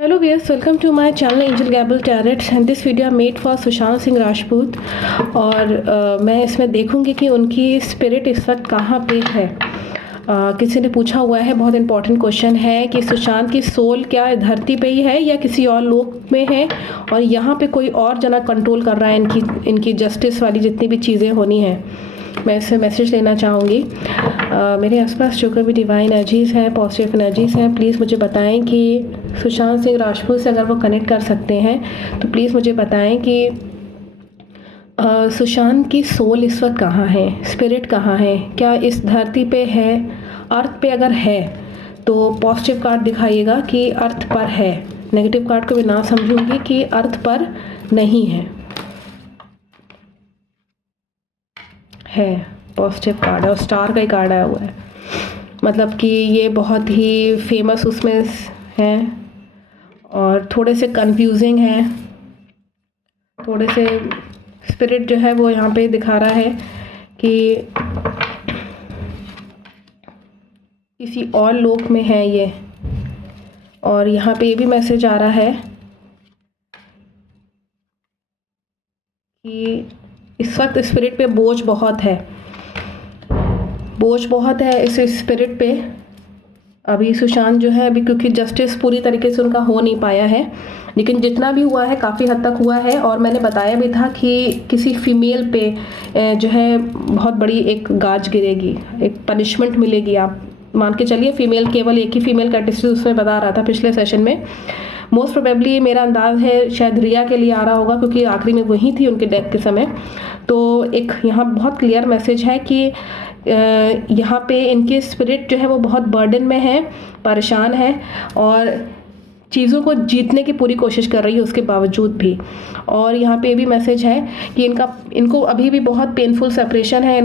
Hello viewers, welcome to my channel Angel Gabble Tarot and this video I made for Sushant Singh Rajput. और मैं इसमें देखूंगी कि उनकी स्पिरिट इस वक्त कहाँ पे है। किसी ने पूछा हुआ है, बहुत इंपॉर्टेंट क्वेश्चन है कि सुशांत की सोल क्या धरती पे ही है या किसी और लोक में है, और यहाँ पे कोई और जना कंट्रोल कर रहा है इनकी जस्टिस वाली जितनी भी चीज़ें होनी हैं। मैं इससे मैसेज लेना चाहूँगी। मेरे आसपास जो भी डिवाइन एनर्जीज़ हैं, पॉजिटिव एनर्जीज़ हैं, प्लीज़ मुझे बताएं कि सुशांत सिंह राजपूत से अगर वो कनेक्ट कर सकते हैं तो प्लीज़ मुझे बताएं कि सुशांत की सोल इस वक्त कहाँ है, स्पिरिट कहाँ है, क्या इस धरती पे है, अर्थ पे अगर है तो पॉजिटिव कार्ड दिखाइएगा कि अर्थ पर है। नेगेटिव कार्ड को भी ना समझूंगी कि अर्थ पर नहीं है पॉजिटिव कार्ड और स्टार का ही कार्ड आया हुआ है, मतलब कि ये बहुत ही फेमस उसमें हैं और थोड़े से कंफ्यूजिंग हैं। थोड़े से स्पिरिट जो है वो यहाँ पे दिखा रहा है कि किसी और लोक में है ये, और यहाँ पे ये भी मैसेज आ रहा है कि इस वक्त स्पिरिट पे बोझ बहुत है इस स्पिरिट पे। अभी सुशांत जो है, अभी क्योंकि जस्टिस पूरी तरीके से उनका हो नहीं पाया है, लेकिन जितना भी हुआ है काफ़ी हद तक हुआ है। और मैंने बताया भी था कि किसी फीमेल पे जो है बहुत बड़ी एक गाज गिरेगी, एक पनिशमेंट मिलेगी। आप मान के चलिए, फीमेल केवल एक ही फीमेल कैटेगरी उसमें बता रहा था पिछले सेशन में। मोस्ट प्रोबेबली मेरा अंदाज है शायद रिया के लिए आ रहा होगा, क्योंकि आखिरी में वही थी उनके डेथ के समय। तो एक यहाँ बहुत क्लियर मैसेज है कि यहाँ पे इनकी स्पिरिट जो है वो बहुत बर्डन में है, परेशान है और चीज़ों को जीतने की पूरी कोशिश कर रही है उसके बावजूद भी। और यहाँ पे ये भी मैसेज है कि इनको अभी भी बहुत पेनफुल सेपरेशन है,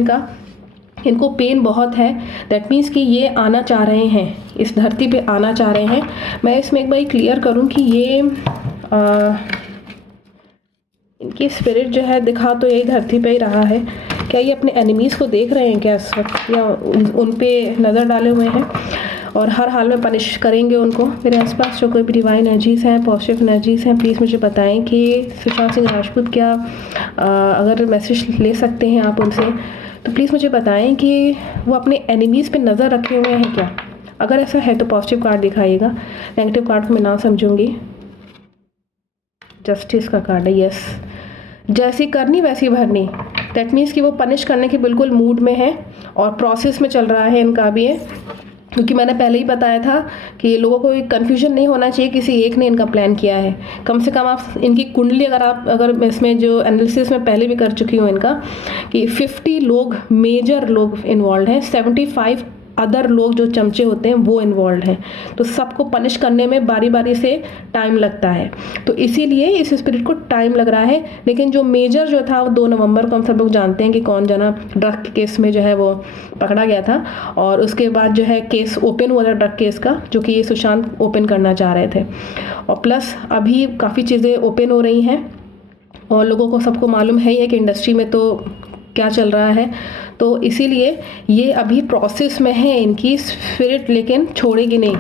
इनको पेन बहुत है। दैट मीन्स कि ये आना चाह रहे हैं, इस धरती पे आना चाह रहे हैं। मैं इसमें एक बार क्लियर करूं कि ये इनकी स्पिरिट जो है दिखा तो यही धरती पे ही रहा है। क्या ये अपने एनिमीज़ को देख रहे हैं क्या इस वक्त, या उन पे नज़र डाले हुए हैं और हर हाल में पनिश करेंगे उनको। मेरे आसपास जो कोई भी डिवाइन एनर्जीज़ हैं, पॉजिटिव एनर्जीज़ हैं, प्लीज़ मुझे बताएं कि सुशांत सिंह राजपूत क्या अगर मैसेज ले सकते हैं आप उनसे तो प्लीज़ मुझे बताएं कि वो अपने एनिमीज़ पे नज़र रखे हुए हैं क्या। अगर ऐसा है तो पॉजिटिव कार्ड दिखाइएगा। नेगेटिव कार्ड को मैं ना समझूंगी। जस्टिस का कार्ड है, यस। जैसी करनी वैसी भरनी। दैट मीन्स कि वो पनिश करने के बिल्कुल मूड में है और प्रोसेस में चल रहा है इनका भी है, क्योंकि मैंने पहले ही बताया था कि लोगों को कन्फ्यूजन नहीं होना चाहिए, किसी एक ने इनका प्लान किया है। कम से कम आप इनकी कुंडली अगर इसमें जो एनालिसिस में पहले भी कर चुकी हूँ इनका, कि 50 लोग मेजर लोग इन्वॉल्व हैं, 75 अदर लोग जो चमचे होते हैं वो इन्वॉल्व हैं। तो सबको पनिश करने में बारी बारी से टाइम लगता है, तो इसीलिए इस स्पिरिट को टाइम लग रहा है। लेकिन जो मेजर जो था वो 2 नवंबर को हम सब लोग जानते हैं कि कौन जना ड्रग केस में जो है वो पकड़ा गया था, और उसके बाद जो है केस ओपन हुआ था ड्रग केस का, जो कि ये सुशांत ओपन करना चाह रहे थे। और प्लस अभी काफ़ी चीज़ें ओपन हो रही हैं और लोगों को सबको मालूम है ही है कि इंडस्ट्री में तो क्या चल रहा है। तो इसीलिए ये अभी प्रोसेस में है इनकी स्पिरिट, लेकिन छोड़ेगी नहीं।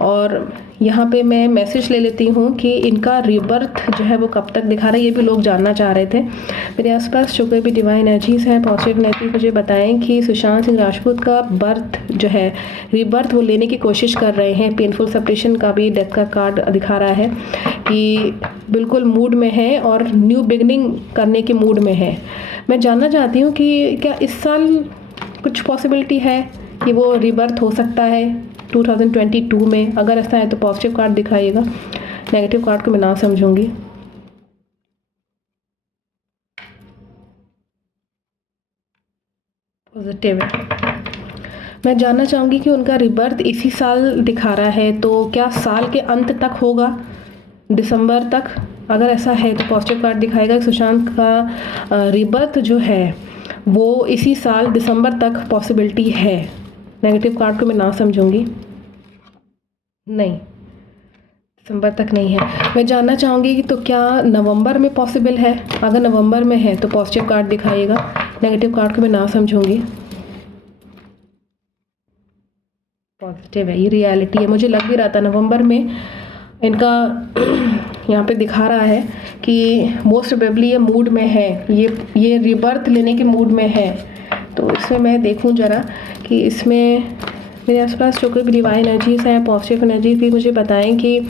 और यहाँ पे मैं मैसेज ले लेती हूँ कि इनका रीबर्थ जो है वो कब तक दिखा रहा है, ये भी लोग जानना चाह रहे थे। मेरे आसपास जो कोई भी डिवाइन एनर्जीज़ हैं, पॉजिटिव एनर्जी, मुझे बताएं कि सुशांत सिंह राजपूत का बर्थ जो है, रीबर्थ वो लेने की कोशिश कर रहे हैं। पेनफुल सेपरेशन का भी डेथ का कार्ड दिखा रहा है कि बिल्कुल मूड में है और न्यू बिगनिंग करने के मूड में है। मैं जानना चाहती हूँ कि क्या इस साल कुछ पॉसिबिलिटी है कि वो रीबर्थ हो सकता है 2022 में। अगर ऐसा है तो पॉजिटिव कार्ड दिखाइएगा। नेगेटिव कार्ड को मैं ना समझूंगी। पॉजिटिव है। मैं जानना चाहूँगी कि उनका रीबर्थ इसी साल दिखा रहा है, तो क्या साल के अंत तक होगा, दिसंबर तक। अगर ऐसा है तो पॉजिटिव कार्ड दिखाएगा। सुशांत का रीबर्थ जो है वो इसी साल दिसंबर तक पॉसिबिलिटी है। नेगेटिव कार्ड को मैं ना समझूंगी। नहीं, दिसंबर तक नहीं है। मैं जानना चाहूँगी कि तो क्या नवंबर में पॉसिबल है। अगर नवंबर में है तो पॉजिटिव कार्ड दिखाइएगा। नेगेटिव कार्ड को मैं ना समझूंगी। पॉजिटिव है, ये रियलिटी है। मुझे लग भी रहा था नवंबर में इनका यहाँ पे दिखा रहा है कि मोस्ट प्रोबेबली ये मूड में है, ये रिबर्थ लेने के मूड में है। तो इसमें मैं देखूँ ज़रा कि इसमें मेरे आसपास जो कोई भी डिवाइन एनर्जीज हैं, पॉजिटिव एनर्जी भी मुझे बताएं कि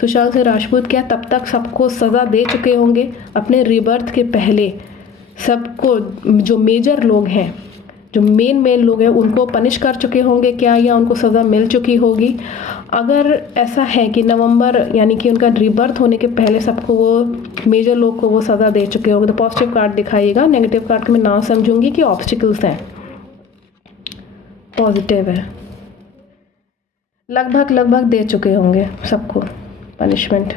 सुशांत सिंह राजपूत क्या तब तक सबको सज़ा दे चुके होंगे अपने रिबर्थ के पहले? सबको, जो मेजर लोग हैं, जो मेन लोग हैं, उनको पनिश कर चुके होंगे क्या, या उनको सज़ा मिल चुकी होगी? अगर ऐसा है कि नवंबर यानी कि उनका रिबर्थ होने के पहले सबको, वो मेजर लोग को वो सज़ा दे चुके होंगे, तो पॉजिटिव कार्ड दिखाइएगा। नेगेटिव कार्ड को मैं ना समझूंगी कि ऑब्स्टिकल्स हैं। पॉजिटिव है, लगभग दे चुके होंगे सबको punishment.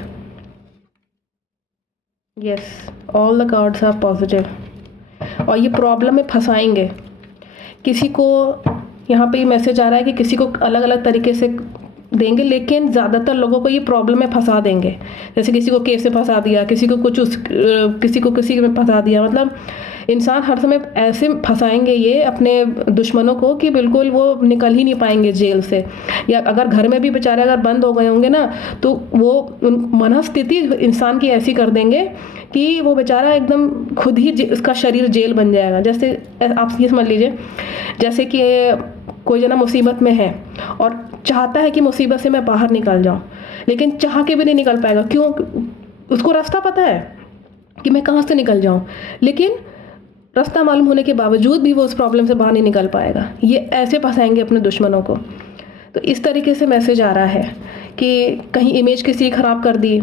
Yes, all the cards are positive. और ये प्रॉब्लम में फंसाएंगे किसी को। यहाँ पे ये मैसेज आ रहा है कि किसी को अलग अलग तरीके से देंगे, लेकिन ज़्यादातर लोगों को ये प्रॉब्लम में फंसा देंगे। जैसे किसी को केस में फंसा दिया, किसी को किसी में फंसा दिया। मतलब इंसान हर समय ऐसे फंसाएंगे ये अपने दुश्मनों को कि बिल्कुल वो निकल ही नहीं पाएंगे जेल से। या अगर घर में भी बेचारे अगर बंद हो गए होंगे ना, तो वो मनस्थिति इंसान की ऐसी कर देंगे कि वो बेचारा एकदम खुद ही उसका शरीर जेल बन जाएगा। जैसे आप ये समझ लीजिए, जैसे कि कोई जना मुसीबत में है और चाहता है कि मुसीबत से मैं बाहर निकल जाऊं, लेकिन चाह के भी नहीं निकल पाएगा। क्यों? उसको रास्ता पता है कि मैं कहाँ से निकल जाऊं, लेकिन रास्ता मालूम होने के बावजूद भी वो उस प्रॉब्लम से बाहर नहीं निकल पाएगा। ये ऐसे फंसाएंगे अपने दुश्मनों को। तो इस तरीके से मैसेज आ रहा है कि कहीं इमेज किसी ख़राब कर दी,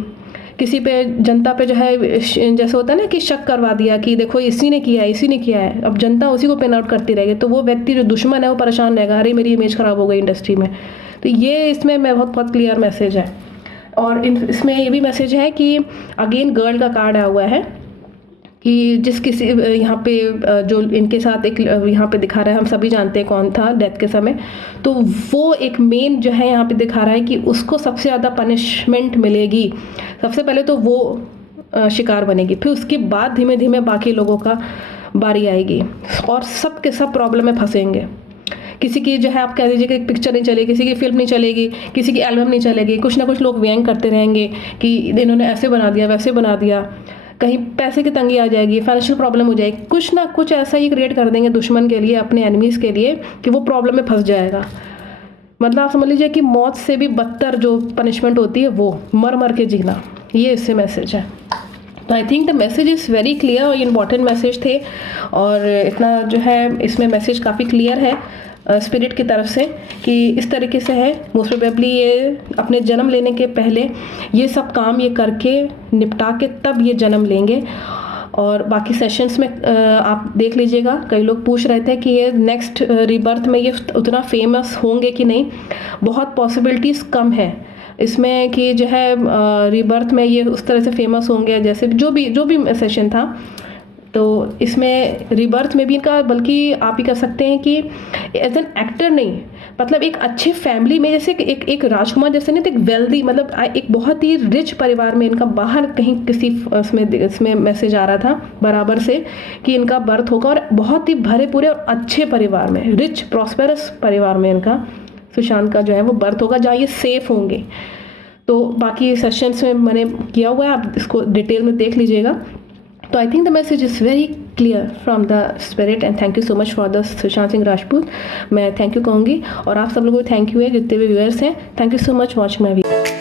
किसी पे, जनता पे जो है जैसे होता है ना कि शक करवा दिया कि देखो इसी ने किया है। अब जनता उसी को पेन आउट करती रहेगी, तो वो व्यक्ति जो दुश्मन है वो परेशान रहेगा, अरे मेरी इमेज ख़राब हो गई इंडस्ट्री में। तो ये इसमें मैं बहुत क्लियर मैसेज है। और इसमें ये भी मैसेज है कि अगेन गर्ल का कार्ड आया हुआ है कि जिस किसी यहाँ पे जो इनके साथ एक यहाँ पे दिखा रहा है, हम सभी जानते हैं कौन था डेथ के समय, तो वो एक मेन जो है यहाँ पे दिखा रहा है कि उसको सबसे ज़्यादा पनिशमेंट मिलेगी। सबसे पहले तो वो शिकार बनेगी, फिर उसके बाद धीमे धीमे बाकी लोगों का बारी आएगी और सब के सब प्रॉब्लम में फंसेंगे। किसी की जो है आप कह दीजिए कि पिक्चर नहीं चलेगी, किसी की फिल्म नहीं चलेगी, किसी की एल्बम नहीं चलेगी, कुछ ना कुछ लोग व्यंग करते रहेंगे कि इन्होंने ऐसे बना दिया, वैसे बना दिया। कहीं पैसे की तंगी आ जाएगी, फाइनेंशियल प्रॉब्लम हो जाएगी, कुछ ना कुछ ऐसा ही क्रिएट कर देंगे दुश्मन के लिए, अपने एनिमीज़ के लिए, कि वो प्रॉब्लम में फंस जाएगा। मतलब आप समझ लीजिए कि मौत से भी बदतर जो पनिशमेंट होती है वो मर के जीना, ये इससे मैसेज है। तो I think the message is very clear और इम्पॉर्टेंट मैसेज थे। और इतना जो है इसमें मैसेज काफ़ी क्लियर है स्पिरिट की तरफ से कि इस तरीके से है। मोस्ट प्रोबेबली ये अपने जन्म लेने के पहले ये सब काम ये करके निपटा के तब ये जन्म लेंगे। और बाकी सेशंस में आप देख लीजिएगा, कई लोग पूछ रहे थे कि ये नेक्स्ट रीबर्थ में ये उतना फेमस होंगे कि नहीं। बहुत पॉसिबिलिटीज़ कम है इसमें कि जो है रीबर्थ में ये उस तरह से फेमस होंगे जैसे जो भी सेशन था। तो इसमें रिबर्थ में भी इनका, बल्कि आप ही कह सकते हैं कि एज एन एक्टर नहीं, मतलब एक अच्छे फैमिली में, जैसे एक राजकुमार जैसे नहीं, तो एक वेल्दी, मतलब एक बहुत ही रिच परिवार में इनका, बाहर कहीं किसी इसमें मैसेज आ रहा था बराबर से कि इनका बर्थ होगा और बहुत ही भरे पूरे और अच्छे परिवार में, रिच प्रॉस्पेरस परिवार में इनका सुशांत का जो है वो बर्थ होगा, जहाँ ये सेफ होंगे। तो बाकी सेशंस में मैंने किया हुआ है, आप इसको डिटेल में देख लीजिएगा। तो I think the message is very clear from the spirit and thank you so much for the Sushant Singh Rajput. मैं थैंक यू कहूँगी और आप सब लोगों को थैंक यू है जितने भी व्यूअर्स हैं। Thank you so much watching my video.